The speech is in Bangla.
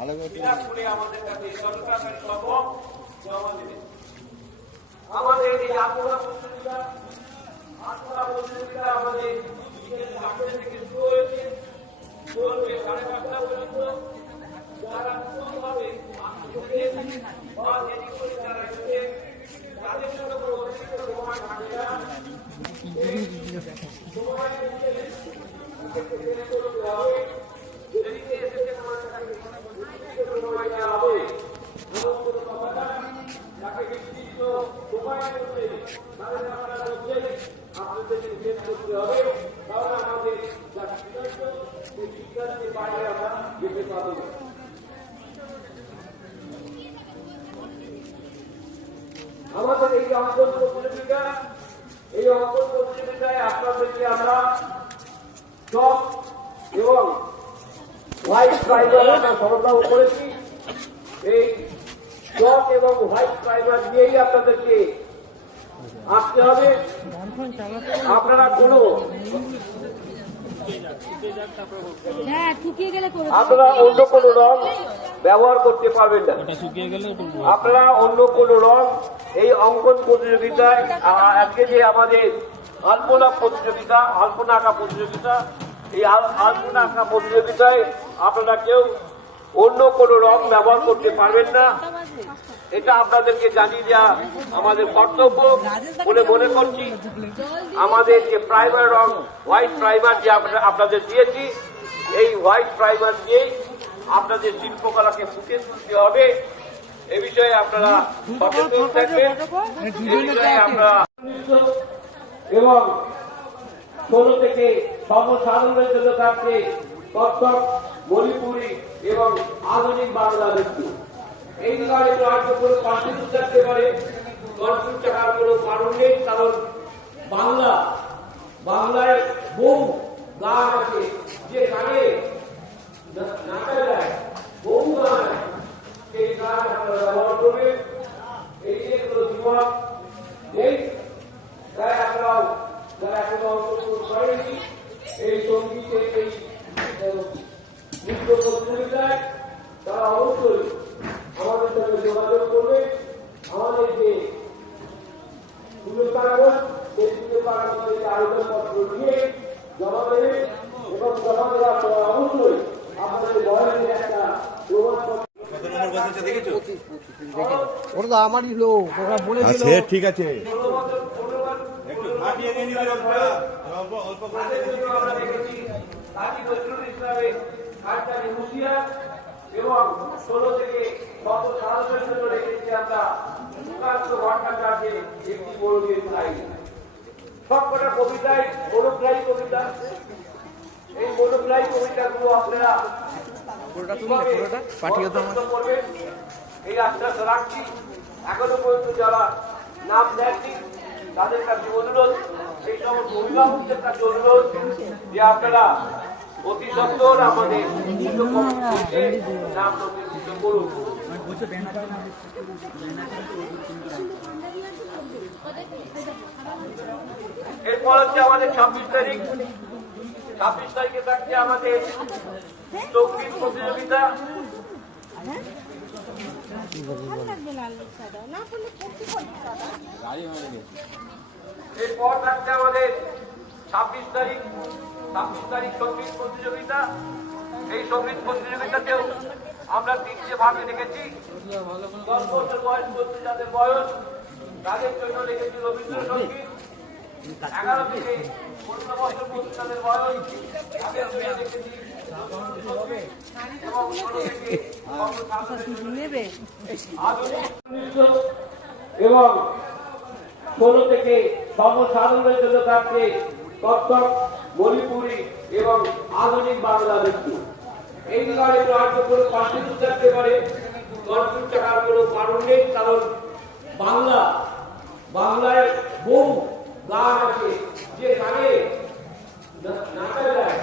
আমাদের কাছে সরকারের সবক জমা দেবে। আমাদের এই আত্মরা প্রতিযোগিতা আমাদের থেকে শুরু হয়েছে, চলবে 5:30 পর্যন্ত। যারা নতুনভাবে বা দেরি করে যারা এসেছেন তাদের জন্য কোনো অতিরিক্ত সময় থাকবে না। আমাদের এই অঙ্কন প্রতিযোগিতায় আপনাদেরকে আমরা চক এবং হোয়াইট প্রাইমার আমরা সরবরাহ করেছি। এই চক এবং হোয়াইট প্রাইমার দিয়েই আপনাদেরকে আসতে হবে। আপনারা কোনো আপনারা অন্য কোনো রং ব্যবহার করতে পারবেন না। আপনারা অন্য কোনো রং এই অঙ্কন প্রতিযোগিতায় আজকে যে আমাদের আলপনা প্রতিযোগিতা, আলপনা আঁকা প্রতিযোগিতা, এই আলপনা আঁকা প্রতিযোগিতায় আপনারা কেউ অন্য কোনো রং ব্যবহার করতে পারবেন না। এটা আপনাদেরকে জানিয়ে দেওয়া আমাদের কর্তব্য বলে মনে করছি। আমাদের যে প্রাইমার রং হোয়াইট প্রাইমার যে আপনাদের দিয়েছি, এই হোয়াইট প্রাইমার দিয়েই আপনাদের শিল্পকলাকে ফুটিয়ে তুলতে হবে। এ বিষয়ে আপনারা সচেতন থাকবেন। আমরা এবং 16 থেকে সর্বসাধারণের জন্য থাকছে কত্থক, মণিপুরি এবং আধুনিক বাংলা নৃত্য। এই গাড়ি হয়তো কোনো কনফিউজ থাকতে পারে, কনফিউজ থাকার কোনো কারণ নেই। কারণ বাংলায় বহু গান আছে, যে গানে নাচা যায়, বহু গান আছে, সেই গান আপনারা ব্যবহার করবেন। এই যে কোনো জীবন নেই, তাই আপনারাও যারা এখনো অংশগ্রহণ করেনি এই সঙ্গীতের এই নৃত্য প্রতিযোগিতায়, তারা অবশ্যই আমাদের সঙ্গে যোগাযোগ করবে। আমাদের যে পুজো কাগজ, সেই পুজো কাগজের আবেদনপত্র নিয়ে জমা দেবে এবং জমা দেওয়ার পর অবশ্যই আমাদের বয়সের একটা প্রমাণপত্র আমারই লোক ওরা বলেছিল ঠিক আছে। এবং 16 থেকে 17 জন্য রেখেছি আমরা সুকান্ত ভট্টাচার্যের একটি বড়দের লাইন। সবকটা কবিতায় মনোগ্রাহী কবিতা। এই মনোগ্রাহী কবিতাগুলো আপনারা করবেন, এই আশ্বাস রাখছি। এখনো পর্যন্ত যারা নাম দেননি তাদের কাছে অনুরোধ, সেই সমস্ত অভিভাবকদের কাছে অনুরোধ যে আপনারা অতি সত্তর আমাদের নাম নথিভুক্ত করুন। এরপর হচ্ছে আমাদের 26 তারিখ। 26 তারিখে থাকছে আমাদের সঙ্গীত প্রতিযোগিতা। এরপর থাকছে আমাদের 26 তারিখ সঙ্গীত প্রতিযোগিতা। এই সঙ্গীত প্রতিযোগিতাতেও আমরা 3টে ভাগে রেখেছি। 10 বছর বয়স পর্যন্ত যাদের বয়স, তাদের জন্য রেখেছি রবীন্দ্রসঙ্গীত। 11 থেকে 15 বছর পর্যন্ত যাদের বয়স, তাদের জন্য রেখেছি এবং 16 থেকে এবং 16 থেকে সর্বসাধারণের জন্য থাকছে কত্থক, মণিপুরি এবং আধুনিক বাংলা নৃত্য। এই গাড়ি হয়তো কোনো কনফিউজ থাকতে পারে, কনফিউজ থাকার কোনো কারণ নেই। কারণ বাংলায় বহু গান আছে, যে গানে নাচা যায়,